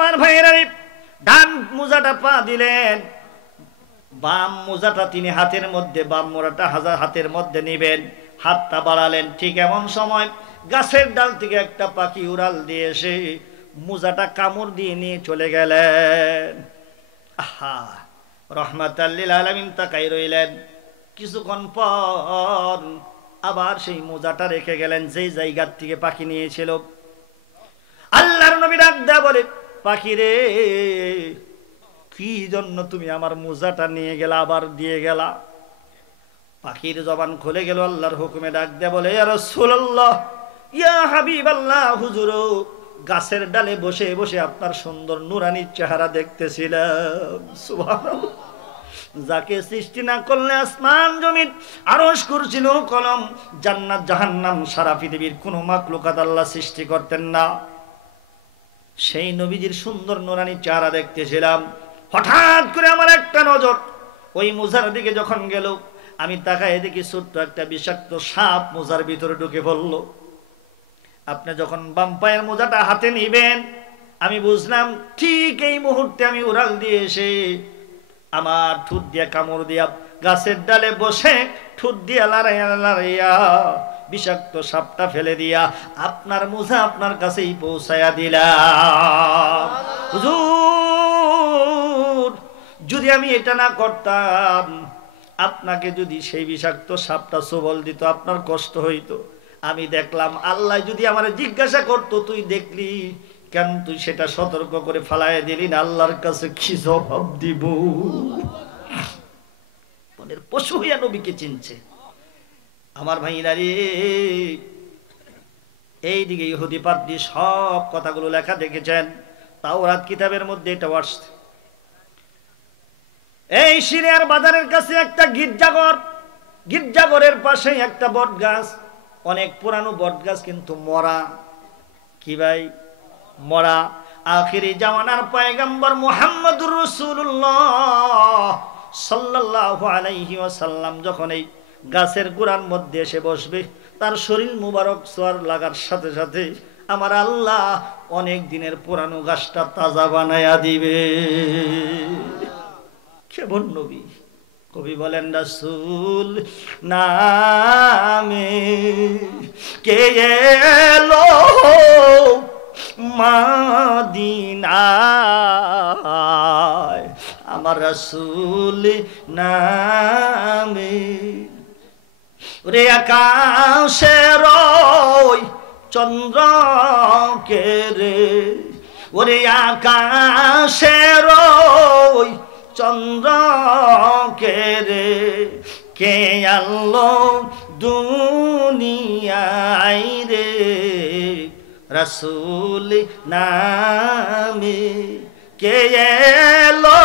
আমার ভাইয়েরা, ডান মোজাটা পা দিলেন, বাম মোজাটা তিনি হাতের মধ্যে, বাম মোজাটা হাতের মধ্যে নিবেন, হাতটা বাড়ালেন। ঠিক এমন সময় গাছের ডাল থেকে একটা পাখি উড়াল দিয়ে এসে মোজাটা কামড় দিয়ে নিয়ে চলে গেলেন। আহা, রহমাতাল লিল আলামিন তাকাই রইলেন। কিছুক্ষণ পর আবার সেই মোজাটা রেখে গেলেন যেই জায়গার থেকে পাখি নিয়েছিল। আল্লাহর নবী ডাক দেয়া বলে, পাখি রে, কি জন্য তুমি আমার মোজাটা নিয়ে গেলা, আবার দিয়ে গেলা? পাখির জবান খুলে গেল, আল্লাহর হুকুমে ডাক দেয়া বলে, ইয়া রাসূলুল্লাহ, ইয়া হাবিবাল্লাহ, হুজুর, গাছের ডালে বসে বসে আপনার সুন্দর নুরানি চেহারা দেখতেছিলাম। সুবহানাল্লাহ। যাকে সৃষ্টি না করলে আসমান জমিন, আরশ কুরসি নূর কলম জান্নাত জাহান্নাম সারা পৃথিবীর কোন মাখলুকাত আল্লাহ সৃষ্টি করতেন না, সেই নবীজির সুন্দর নুরানি চেহারা দেখতেছিলাম। হঠাৎ করে আমার একটা নজর ওই মোজার দিকে যখন গেল, আমি তাকায় দেখি ছোট্ট একটা বিষাক্ত সাপ মোজার ভিতরে ঢুকে পড়ল। আপনি যখন বাম পায়ের মোজাটা হাতে নিবেন, আমি বুঝলাম ঠিক এই মুহূর্তে আমি উড়াল দিয়ে এসে আমার ঠোঁট দিয়ে কামড় দিয়া গাছের ডালে বসে ঠোঁট দিয়ে লড়াইয়া লড়াইয়া বিষাক্ত সাপটা ফেলে দিয়া আপনার মোজা আপনার কাছেই পৌঁছায়া দিলাম। হুজুর, যদি আমি এটা না করতাম, আপনাকে যদি সেই বিষাক্ত সাপটা সবল দিত, আপনার কষ্ট হইতো। আমি দেখলাম আল্লাহ যদি আমার জিজ্ঞাসা করতো, তুই দেখলি কেন, তুই সেটা সতর্ক করে ফালাইয়া দিলি না, আল্লাহর কাছে কি জবাব দিব? মনের পশু হইয়া নবীকে চিনছে। আমার ভাইরা রে, এইদিকে ইহুদি পাদ্রী সব কথাগুলো লেখা দেখেছেন, তাওরাত কিতাবের মধ্যে এটা আসছে। এই সিরিয়ার বাজারের কাছে একটা গির্জাঘর, গির্জাঘরের পাশে একটা বট গাছ, অনেক পুরানো বট গাছ, কিন্তু মরা। কি ভাই? মরা। আখিরি জামানার পয়গম্বর মুহাম্মদুর রাসূলুল্লাহ সাল্লাল্লাহু আলাইহি ওয়াসাল্লাম যখন এই গাছের গোড়ার মধ্যে এসে বসবে, তার শরীর মুবারক ছোঁয়ার লাগার সাথে সাথে আমার আল্লাহ অনেক দিনের পুরানো গাছটা তাজা বানায়া দিবে। কেমন নবী! কবি বলেন, রাসূল নামে কে এলো মদিনায়, আমার রাসূল নামে। রে আকাশের ওই চন্দ্র কে রে, ওরে আকাশের ওই চন্দ্র কে রে, কে আল্লো দুনিয়ায় রে, রাসূল নামে কে এলো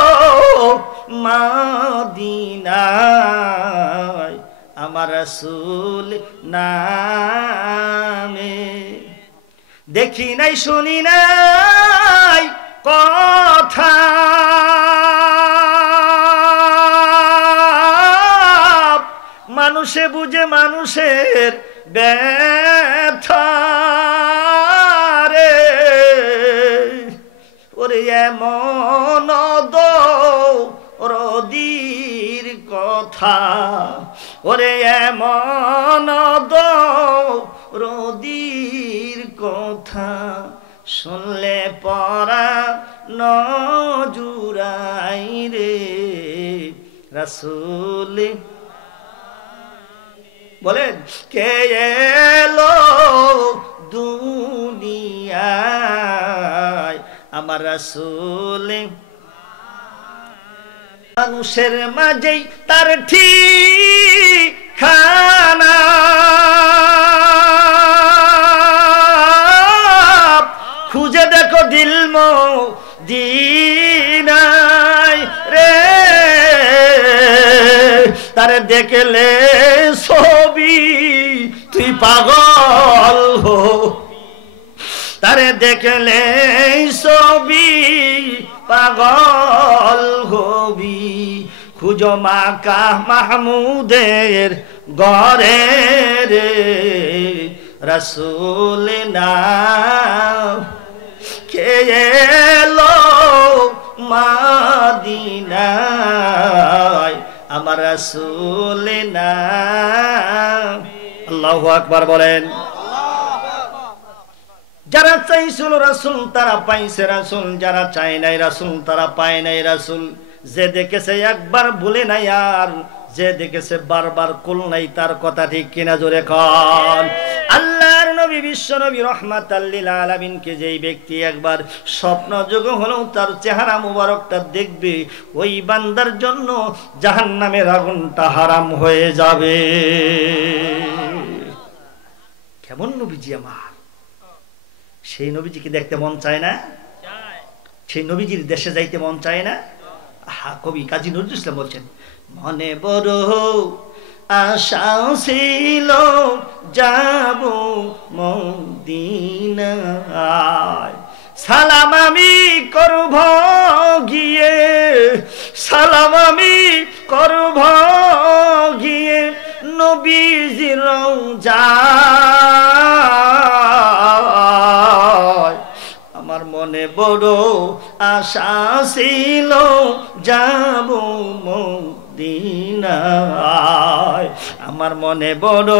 মদিনায়, আমার রাসূল নামে। দেখি নাই শুনি নাই কথা, মানুষে বুঝে মানুষের ব্যথা রে, ওরে এমন দরদীর কথা, ওরে এমন দরদীর কথা, শুনলে পরা নজুরাই রে, রাসূল বলেন কে এলো দুনিয়ায়, আমার রাসূল। মানুষের মাঝেই তার ঠিকানা, খুঁজে দেখো দিল মদিনায় রে, তারে দেখলে ছবি তুই পাগল হো, তারে দেখলে ছবি পাগল হবি। খুঁজো মাকা মাহমুদের ঘরে রে, রাসূল নাম কে এলো রাসূলিনা আল্লাহু আকবার বলেন। যারা চাইছিল রাসূল তারা পাইছে রাসূল, যারা চায় নাই রাসূল তারা পায় নাই রাসূল। যে দেখেছে একবার ভুলে নাই, আর যে দেখেছে বারবার কুল নাই, তার কথা ঠিক কিনা জোরে কন। আল্লাহর নবী বিশ্ব নবী রাহমাতাল লিল আলামিনকে যেই ব্যক্তি একবার স্বপ্ন যোগ হলেও তার চেহারা মুবারকটা দেখবে, ওই বান্দার জন্য জাহান্নামের আগুনটা হারাম হয়ে যাবে। কেমন নবীজি আমার! সেই নবীজিকে দেখতে মন চায় না? সেই নবীজির দেশে যাইতে মন চায় না? কবি কাজী নজরুল ইসলাম বলছেন, মনে বড় আশা ছিল যাব মদিনায়, সালাম আমি করব গিয়ে, সালাম আমি করব গিয়ে নবীজির রওজায়। আমার মনে বড় আশা ছিল যাব মদিনায়, আমার মনে বড়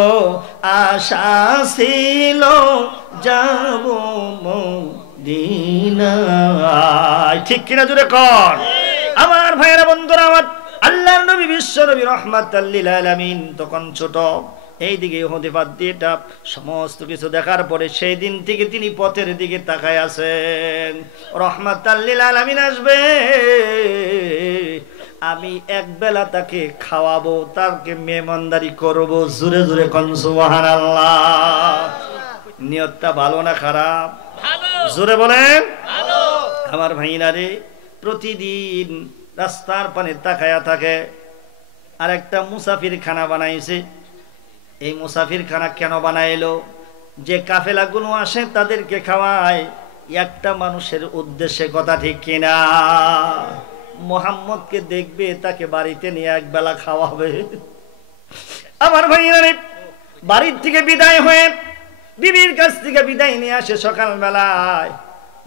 আশা ছিল যাব মদিনায়। ঠিক কিনা জোরে কর। আমার ভাইয়েরা বন্ধুরা আমার, আল্লাহর নবী বিশ্ব নবী রাহমাতাল লিল আলামিন তখন ছোট। এইদিকে ইহুদি বাদদিটা সমস্ত কিছু দেখার পরে সেই দিন থেকে তিনি পথের দিকে তাকায় আছেন। রাহমাতাল লিল আলামিন আসবে, আমি এক বেলা তাকে খাওয়াবো, তাকে মেহমানদারি করব। জোরে জোরে কোন সুবহানাল্লাহ। নিয়তটা ভালো না খারাপ? জোরে বলেন। আমার ভাইরা রে, প্রতিদিন রাস্তার পানে তাকায়া থাকে। আর একটা মুসাফির খানা বানাইছে। এই মুসাফির খানা কেন বানাইলো? যে কাফেলাগুলো আসে তাদেরকে খাওয়ায় একটা মানুষের উদ্দেশ্যে, কথা ঠিক কিনা? মুহাম্মদকে দেখবে, তাকে বাড়িতে নিয়ে এক বেলা খাওয়াবে। আমার ভাইরা, বাড়ির থেকে বিদায় হয়ে বিবির কাছ থেকে বিদায় নিয়ে আসে সকালবেলায়।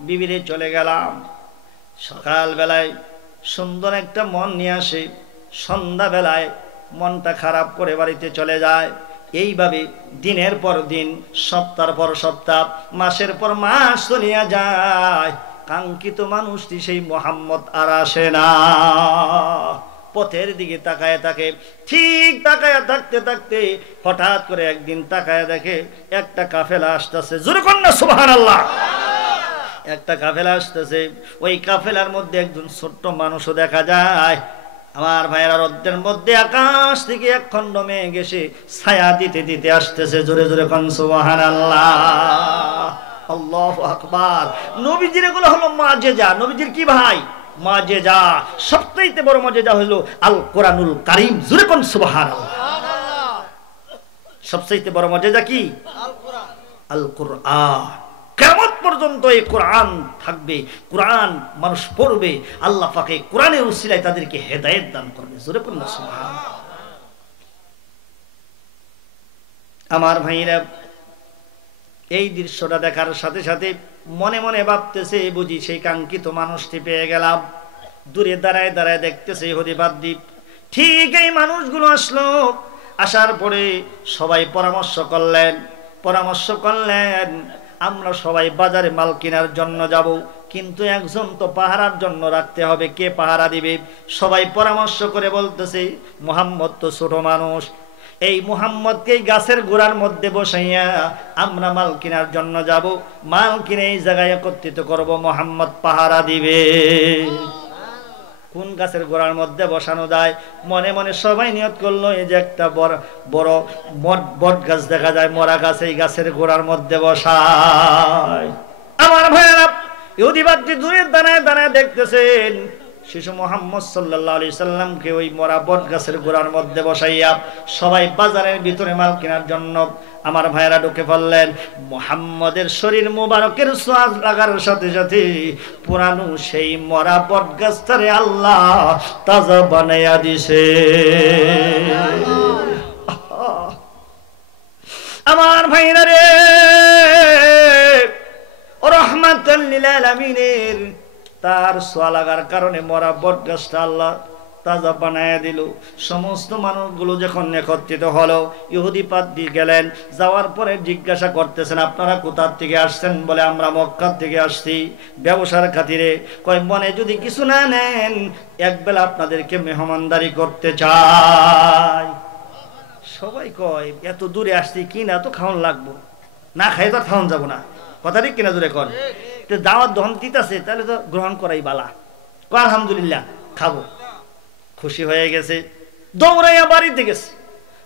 বিবিরে চলে গেলাম। সকালবেলায় সুন্দর একটা মন নিয়ে আসে, সন্ধ্যাবেলায় মনটা খারাপ করে বাড়িতে চলে যায়। এইভাবে দিনের পর দিন, সপ্তাহের পর সপ্তাহ, মাসের পর মাস চলিয়া যায়। কাঙ্ক্ষিত মানুষটি সেই মুহাম্মদ আর আসে না। পথের দিকে তাকায় থাকে। ঠিক তাকায় থাকতে থাকতে হঠাৎ করে একদিন তাকায় দেখে একটা কাফেলা আসতেছে। জোরে কোন না সুবহানাল্লাহ। একটা কাফেলা আসতেছে। ওই কাফেলার মধ্যে একজন ছোট্ট মানুষও দেখা যায়। আমার ভাইয়েরা, রোদের মধ্যে আকাশ থেকে এক খণ্ড মেঘ এসে ছায়া দিতে দিতে আসতেছে। জোরে জোরে কোন সুবহানাল্লাহ। আল্লাহু আকবার। নবীজির এগুলো হলো মুআজিজা। নবীজির কি ভাই? মুআজিজা। সবচেয়ে বড় মুআজিজা হলো আল কোরআনুল কারীম। জোরে কোন সুবহানাল্লাহ। সবচেয়ে বড় মুআজিজা কি? আল কোরআন। আল কোরআন। কিয়ামত পর্যন্ত এই কোরআন থাকবে, কোরআন মানুষ পড়বে। আল্লাহ পাক এই কোরআনের উসিলায় তাদেরকে হেদায়েত দান করবে। জোরে বলুন সুবহানাল্লাহ। আমার ভাইরা, এই দৃশ্যটা দেখার সাথে সাথে মনে মনে ভাবতেছে, বুঝি সেই কাঙ্ক্ষিত মানুষটি পেয়ে গেলাম। দূরে দাঁড়ায় দাঁড়ায় দেখতেছে ইহুদি বাদী। ঠিক এই মানুষগুলো আসলো। আসার পরে সবাই পরামর্শ করলেন আমরা সবাই বাজারে মাল কেনার জন্য যাব, কিন্তু একজন তো পাহারার জন্য রাখতে হবে। কে পাহারা দিবে? সবাই পরামর্শ করে বলতেছে, মুহাম্মদ তো ছোট মানুষ, এই মুহাম্মদকে গাছের গোড়ার মধ্যে বসাইয়া আমরা মাল কেনার জন্য যাব। মাল কিনে এই জায়গায় একত্রিত করব, মুহাম্মদ পাহারা দিবে। কোন গাছের গোড়ার মধ্যে বসানো যায়? মনে মনে সবাই নিয়ত করলো, এই যে একটা বড় বট গাছ দেখা যায়, মরা গাছ, এই গাছের গোড়ার মধ্যে বসায়। আমার ভাইয়েরা, ইহুদি বাদী দূরে দাঁড়ায় দাঁড়ায় দেখতেছেন শিশু মুহাম্মদ সাল্লাল্লাহু আলাইহি সাল্লামকে ওই মরা বট গাছের গোড়ার মধ্যে বসাইয়া সবাই বাজারের ভিতরে মাল কেনার জন্য আমার ভাইয়েরা ঢুকে পড়লেন। মুহাম্মদের শরীর মুবারকের ছোঁয়া লাগার সাথে সাথে পুরানো সেই মরা বট গাছটারে আল্লাহ তাজা বানাইয়া দিছে। আমার ভাইয়েরা রে, রাহমাতাল লিল আলামিনের তার ছোঁয়া লাগার কারণে মরা বট গাছটা আল্লাহ তাজা বানায় দিল। সমস্ত মানুষগুলো যখন একত্রিত হলো, ইহুদি পাদ্রী গেলেন, যাওয়ার পরে জিজ্ঞাসা করতেছেন আপনারা কোথা থেকে আসছেন? বলে আমরা মক্কা থেকে আসছি ব্যবসার খাতিরে। কয় মনে যদি কিছু না নেন একবেলা আপনাদেরকে মেহমানদারি করতে চাই। সবাই কয় এত দূরে আসছি কি না তো খাওয়ান লাগবো, না খাই তো খাওয়ান যাবো না। কথা ঠিক কিনা জোরে কর? দাওয়াত দহন দিতেছে তাহলে তো গ্রহণ করাই বালা। আলহামদুলিল্লাহ খাবো। খুশি হয়ে গেছে, দৌড়াইয়া বাড়িতে গেছে,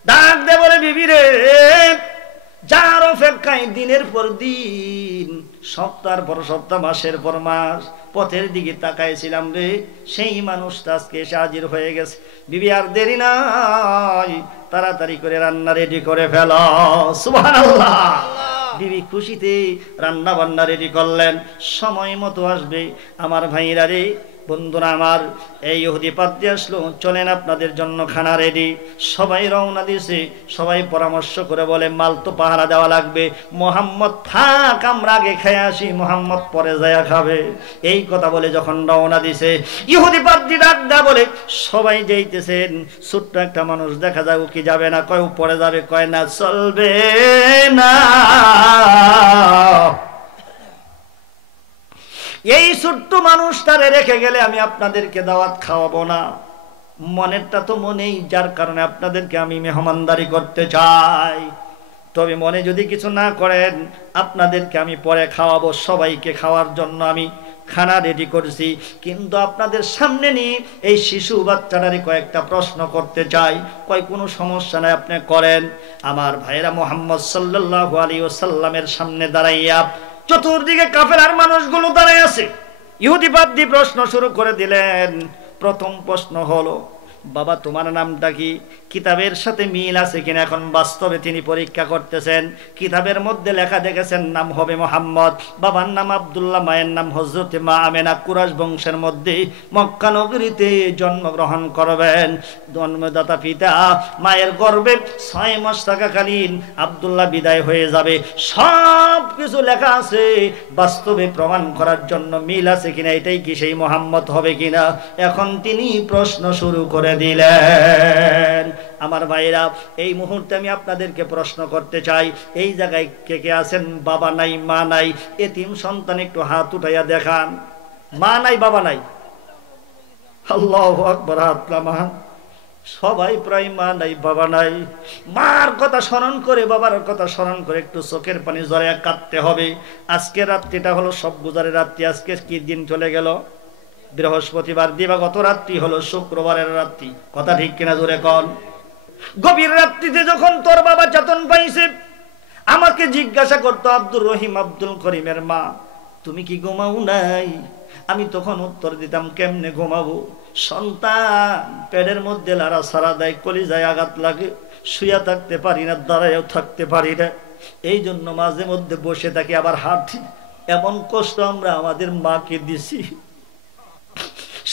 ডাক দে বলে বিবি রে, যার অপেক্ষায় দিনের পর দিন, সপ্তাহের পর সপ্তাহ, মাসের পর মাস পথের দিকে তাকাইছিলাম রে, সেই মানুষটা আজকে এসে হাজির হয়ে গেছে। বিবি আর দেরি নাই, তাড়াতাড়ি করে রান্না রেডি করে ফেল। সুবহানাল্লাহ। বিবি খুশিতে রান্না বান্না রেডি করলেন, সময় মতো আসবে। আমার ভাইরা রে, বন্ধুরা আমার, এই ইহুদি পাদ্রী আসলো, চলেন আপনাদের জন্য খানা রেডি। সবাই রওনা দিয়েছে, সবাই পরামর্শ করে বলে মাল তো পাহারা দেওয়া লাগবে, মোহাম্মদ থাক আমরা আগে খেয়ে আসি, মোহাম্মদ পরে যায়া খাবে। এই কথা বলে যখন রওনা দিছে, ইহুদি পাদ্রী ডাক দেয়া বলে সবাই যাইতেছেন, ছোট্ট একটা মানুষ দেখা যায়, ও কি যাবে না? কয় পরে যাবে। কয় না, চলবে না, এই ছোট্ট মানুষটারে রেখে গেলে আমি আপনাদেরকে দাওয়াত খাওয়াবো না। মনেরটা তো মনেই, যার কারণে আপনাদেরকে আমি মেহমানদারি করতে চাই। তবে মনে যদি কিছু না করেন আপনাদেরকে আমি পরে খাওয়াবো। সবাইকে খাওয়ার জন্য আমি খানা রেডি করছি, কিন্তু আপনাদের সামনে নিয়ে এই শিশু বাচ্চাটারে কয়েকটা প্রশ্ন করতে চাই। কয় কোনো সমস্যা নাই, আপনি করেন। আমার ভাইরা মুহাম্মদ সাল্লাল্লাহু আলাইহি ওয়াসাল্লামের সামনে দাঁড়াইয়া চতুর্দিকে কাফেলার মানুষগুলো দাঁড়ায় আছে। ইহুদি পাদ্রী প্রশ্ন শুরু করে দিলেন। প্রথম প্রশ্ন হলো, বাবা তোমার নামটা কি? কিতাবের সাথে মিল আছে কিনা এখন বাস্তবে তিনি পরীক্ষা করতেছেন। কিতাবের মধ্যে লেখা দেখেছেন নাম হবে মোহাম্মদ, বাবার নাম আব্দুল্লাহ, মায়ের নাম হযরতে মা আমেনা। কুরাইশ বংশের মধ্যে মক্কা নগরীতে জন্মগ্রহণ করবেন। জন্মদাতা পিতা মায়ের গর্ভে 6 মাস থাকাকালীন আব্দুল্লাহ বিদায় হয়ে যাবে। সব কিছু লেখা আছে, বাস্তবে প্রমাণ করার জন্য মিল আছে কিনা, এটাই কি সেই মোহাম্মদ হবে কিনা? এখন তিনি প্রশ্ন শুরু করে দিলেন। আমার ভাইরা, এই মুহূর্তে আমি আপনাদেরকে প্রশ্ন করতে চাই, এই জায়গায় কে কে আছেন বাবা নাই মা নাই? এতিম সন্তান একটু হাত উঠাইয়া দেখান। মা নাই বাবা নাই? আল্লাহু আকবার, হাত নামান। সবাই প্রায় মা নাই বাবা নাই। মার কথা স্মরণ করে, বাবার কথা স্মরণ করে একটু চোখের পানি জড়াইয়া কাঁদতে হবে। আজকে রাত্রিটা হলো সব গুজারের রাত্রি। আজকে কি দিন চলে গেল? বৃহস্পতিবার, দিবাগত রাত্রি হলো শুক্রবারের রাত্রি। কথা ঠিক কিনা জোরে কন? গভীর রাত্রিতে যখন তোর বাবা চেতন পাইছে, আমাকে জিজ্ঞাসা করতো আব্দুর রহিম, আব্দুল করিমের মা, তুমি কি ঘুমাও নাই? আমি তখন উত্তর দিতাম, কেমনে ঘুমাবো? সন্তান পেটের মধ্যে লাড়া সারা দেয়, কলিজায় আঘাত লাগে, শুয়া থাকতে পারি না, দাঁড়ায়ও থাকতে পারি না। এই জন্য মাঝে মধ্যে বসে থাকি, আবার হাঁটি। এমন কষ্ট আমরা আমাদের মাকে দিছি।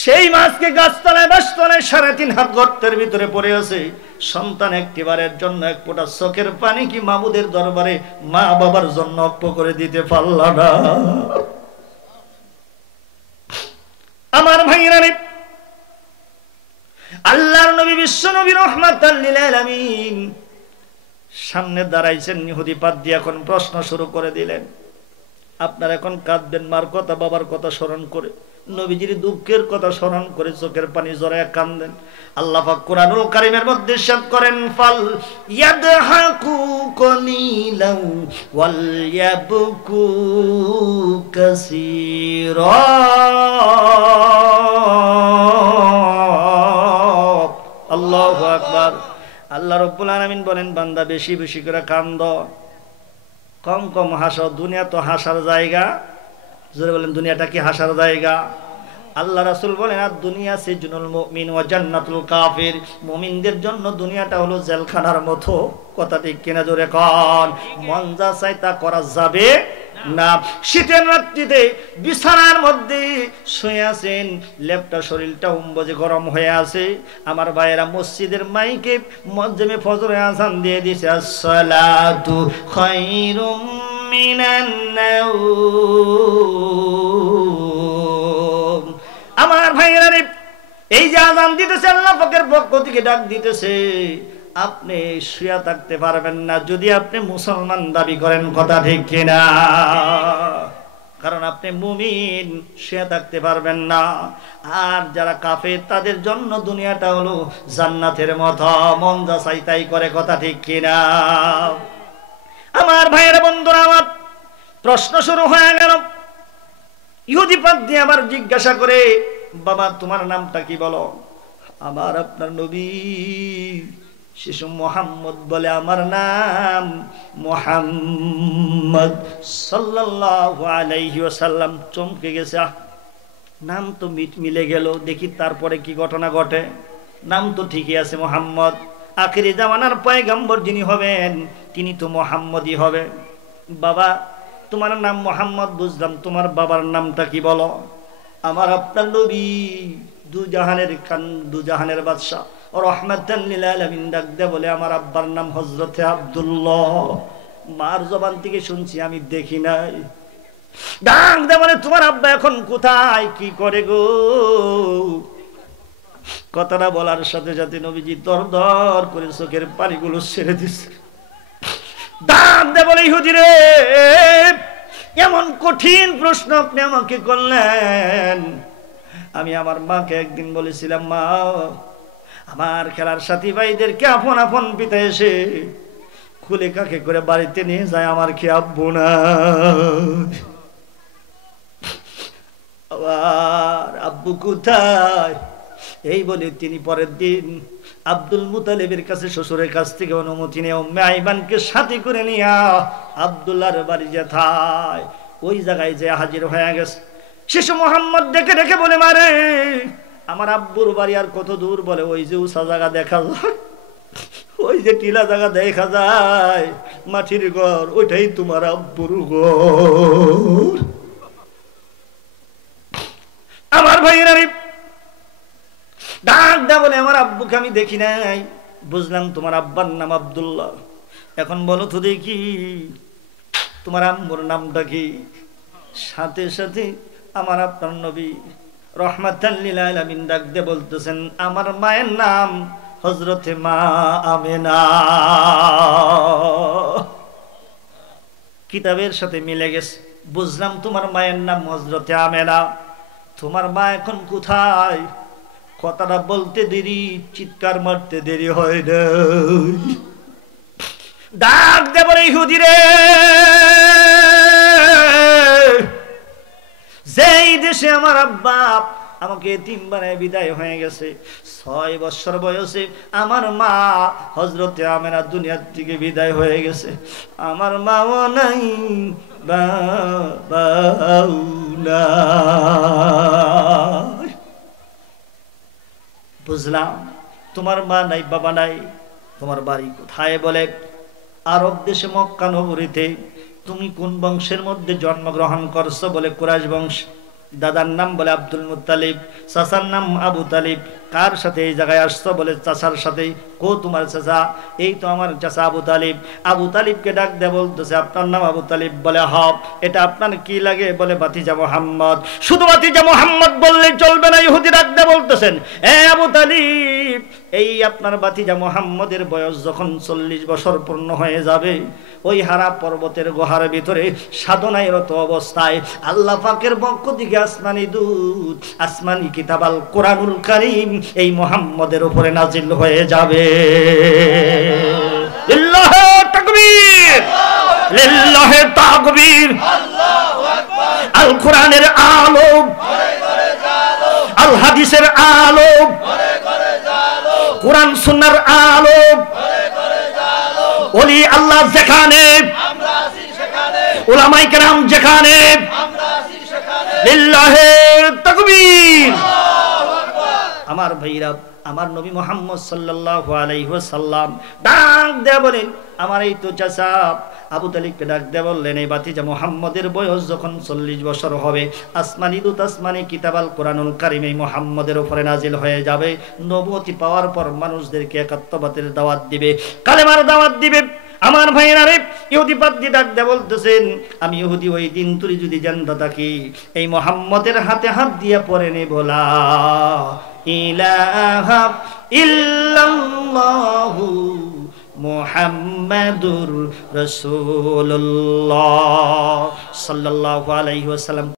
সেই মাছকে গাছতলায় বাসতলায় 3.5 হাত গর্তের ভিতরে পড়ে আছে। সন্তান একটিবারের জন্য এক ফোঁটা চোখের পানি কি মাবুদের দরবারে মা বাবার জন্য অক্ষ করে দিতে পারল না? আমার ভাইরা রে, আল্লাহর নবী বিশ্ব নবী রাহমাতাল লিল আলামিন সামনে দাঁড়াইছেন। ইহুদি পাদ্রী এখন প্রশ্ন শুরু করে দিলেন। আপনারা এখন কাঁদবেন মার কথা, বাবার কথা স্মরণ করে, নবীজির দুঃখের কথা স্মরণ করে চোখের পানি জড়ায় কান্দেন। আল্লাহ পাক কুরআনুল কারীমের মধ্যে ইরশাদ করেন, ফাল ইয়াদহাকু কলিলাও ওয়াল ইয়াবকু কাসীরা। আল্লাহু আকবার। আল্লাহ রাব্বুল আলামিন বলেন, বান্দা বেশি বেশি করে কান্দ, কম কম হাসো। দুনিয়া তো হাসার জায়গা। জোরে বলেন, দুনিয়াটা কি হাসার জায়গা? আল্লাহ রাসূল বলেন, আর দুনিয়া সিজনুল মুমিন ওয়া জান্নাতুল কাফির। মুমিনদের জন্য দুনিয়াটা হলো জেলখানার মতো। কথা ঠিক কিনা জোরে কন? মন যা চায় তা করা যাবে না। শীতের রাত্রিতে বিছানার মধ্যে শুয়ে আছেন, লেপটা শরীরটা উম্বজে গরম হয়ে আছে। আমার ভাইয়েরা, মসজিদের মাইকে মুয়াজ্জিনে ফজরের আযান দিয়ে দিছে, আসসালাতু খায়রুম মিনান নাওম। আমার ভাইয়েরা রে, এই যে আযান দিতেছে আল্লাহ পাকের পক্ষ থেকে ডাক দিতেছে, আপনি শুয়ে থাকতে পারবেন না যদি আপনি মুসলমান দাবি করেন, কথা ঠিক কিনা? কারণ আপনি মুমিন, শুয়ে থাকতে পারবেন না। আর যারা কাফের তাদের জন্য দুনিয়াটা হলো জান্নাতের মতো, মন যা চাই তাই করে, কথা ঠিক কিনা? আমার ভাইয়ের বন্ধুরা, আমার প্রশ্ন শুরু হয়ে গেল। ইহুদি পাদ দিয়ে আবার জিজ্ঞাসা করে, বাবা তোমার নামটা কি বলো? আমার আপনার নবী শিশু মোহাম্মদ বলে, আমার নাম মুহাম্মদ সাল্লাল্লাহু আলাইহি ওয়াসাল্লাম। চমকে গেছে, নাম তো মিলে গেল, দেখি তারপরে কি ঘটনা ঘটে। নাম তো ঠিকই আছে মুহাম্মদ, আখিরি জামানার পয়গম্বর যিনি হবেন তিনি তো মুহাম্মদই হবে। বাবা তোমার নাম মুহাম্মদ বুঝলাম, তোমার বাবার নামটা কি বলো? আমার আপনার নবী দুজাহানের বাদশা রহমাতাল লিল আলামিন ডাক দে বলে, আমার আব্বার নাম হযরতে আব্দুল্লাহ। মার জবান থেকে শুনছি, আমি দেখি নাই। ডাক দে বলে, তোমার আব্বা এখন কোথায়, কি করে গো? কথাটা বলার সাথে সাথে নবীজি দর দর করে চোখের পানিগুলো ছেড়ে দিচ্ছে। ডাক দে বলে, ইহুদি রে, এমন কঠিন প্রশ্ন আপনি আমাকে করলেন। আমি আমার মাকে একদিন বলেছিলাম, মা আমার খেলার সাথী ভাইদেরকে আপন আপন পিতা এসে খুলে কাকে করে বাড়িতে নিয়ে যায়, আমার কি আব্বু না? আবার আব্বু কোথায়? এই বলে তিনি পরের দিন আব্দুল মুতালিবের কাছে, শ্বশুরের কাছ থেকে অনুমতি নিয়ে উম্মে আইমানকে সাথে করে নিয়ে আব্দুল্লাহর বাড়ি যেথায় ওই জায়গায় যে হাজির হয়ে গেছে। শিশু মোহাম্মদ ডেকে ডেকে বলে, মারে আমার আব্বুর বাড়ি আর কত দূর? বলে, ওই যে উঁচা জায়গা দেখা যায়, ওই যে টিলা জায়গা দেখা যায়, মাটির ঘর, ওইটাই তোমার আব্বুর ঘর। আমার ভাইয়েরা ডাক দা বলে, আমার আব্বুকে আমি দেখি নাই, বুঝলাম তোমার আব্বার নাম আব্দুল্লাহ। এখন বলো তো দেখি তোমার আম্মুর নামটা কি? সাথে সাথে আমার আপনার নবী রহমাতাল লিল আলামিন ডাক দিয়ে বলতেছেন, আমার মায়ের নাম হযরতে মা আমেনা। কিতাবের সাথে মিলে গেছে, বুঝলাম তোমার মায়ের নাম হযরতে আমেনা। তোমার মা এখন কোথায়? কথাটা বলতে দেরি, চিৎকার মারতে দেরি হয় না। ডাক দে বলে, ইহুদি রে, যেই দেশে আমার আব্বা আমাকে এতিম বানায় বিদায় হয়ে গেছে, 6 বছর বয়সে আমার মা হযরতে আমেনা দুনিয়ার থেকে বিদায় হয়ে গেছে। আমার মাও নাই, বাবাও নাই। বুঝলাম তোমার মা নাই, বাবা নাই, তোমার বাড়ি কোথায়? বলে, আরব দেশে মক্কা নগরীতে। তুমি কোন বংশের মধ্যে জন্মগ্রহণ করছো? বলে, কুরাইশ বংশ। দাদার নাম বলে আব্দুল মুত্তালিব, চাচার নাম আবু তালিব। কার সাথে এই জায়গায় আসছো? বলে, চাচার সাথে। কো তোমার চাচা? এই তো আমার চাচা আবু তালিব। আবু তালিবকে ডাক দেয়া বলতেছে, আপনার নাম আবু তালিব? বলে, হ্যাঁ। এটা আপনার কি লাগে? বলে, ভাতিজা মুহাম্মদ। শুধু ভাতিজা মুহাম্মদ বললে চলবে না, ইহুদি ডাক দেয়া বলতেছেন, এ আবু তালিব, এই আপনার ভাতিজা মুহাম্মদের বয়স যখন 40 বছর পূর্ণ হয়ে যাবে, ওই হারা পর্বতের গুহার ভিতরে সাধনায় রত অবস্থায় আল্লাহ পাকের পক্ষ থেকে আসমানি দূত, আসমানি কিতাব আল কোরআনুল কারীম এই মুহাম্মদের উপরে নাজিল হয়ে যাবে। লিল্লাহি তাকবীর, লিল্লাহি তাকবীর। আল্লাহু আকবার। আল কোরআনের আলো, আল হাদিসের আলো, কোরআন সুন্নাহর আলো, ওলি আল্লাহ যেখানে, উলামায়ে কেরাম যেখানে, লিল্লাহি তাকবীর। আমার ভাইরা, আমার নবী মুহাম্মদ সাল্লাল্লাহু আলাইহি ওয়াসাল্লাম ডাক দেয়া বলেন, আমার এই তো চাচা আবু তালিবকে ডাক দেয়া বললেন, এই ভাতিজা মুহাম্মদের বয়স যখন 40 বছর হবে, আসমানি দূত, আসমানি কিতাব আল কোরআনুল কারীম এই মুহাম্মদের উপরে নাজিল হয়ে যাবে। নবুয়তি পাওয়ার পর মানুষদেরকে একাত্মবাদের দাওয়াত দিবে, কালেমার দাওয়াত দিবে। আমার ভাইয়েরা রে, ইহুদি পাদ্রী ডাক দিয়ে বলতেছেন, আমি ইহুদি ওই দিন তুই যদি জানতা থাকি এই মুহাম্মদের হাতে হাত দিয়ে পড়ে নেব লা ইলাহা ইল্লাল্লাহু মুহাম্মাদুর রাসূলুল্লাহ সাল্লাল্লাহু আলাইহি ওয়াসাল্লাম।